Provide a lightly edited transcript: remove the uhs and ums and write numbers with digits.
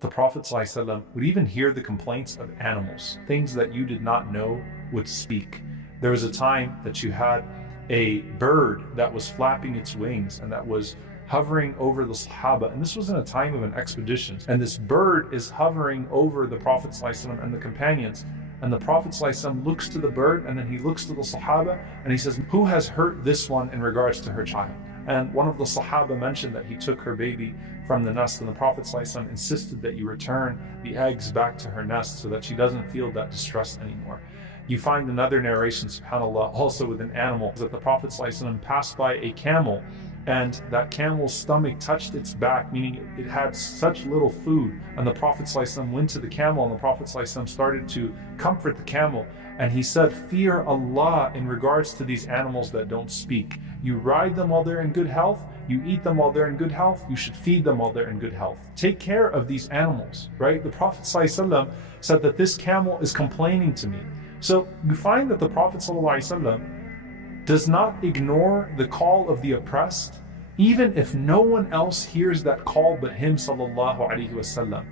The Prophet ﷺ would even hear the complaints of animals, things that you did not know would speak. There was a time that you had a bird that was flapping its wings and that was hovering over the Sahaba, and this was in a time of an expedition, and this bird is hovering over the Prophet ﷺ and the companions, and the Prophet ﷺ looks to the bird and then he looks to the Sahaba and he says, "Who has hurt this one in regards to her child?" And one of the Sahaba mentioned that he took her baby from the nest, and the Prophet ﷺ insisted that you return the eggs back to her nest so that she doesn't feel that distress anymore. You find another narration, subhanAllah, also with an animal, that the Prophet ﷺ passed by a camel, and that camel's stomach touched its back, meaning it had such little food. And the Prophet ﷺ went to the camel, and the Prophet ﷺ started to comfort the camel. And he said, "Fear Allah in regards to these animals that don't speak. You ride them while they're in good health, you eat them while they're in good health, you should feed them while they're in good health. Take care of these animals," right? The Prophet ﷺ said that this camel is complaining to me. So you find that the Prophet ﷺ does not ignore the call of the oppressed, even if no one else hears that call but him sallallahu alaihi wasallam.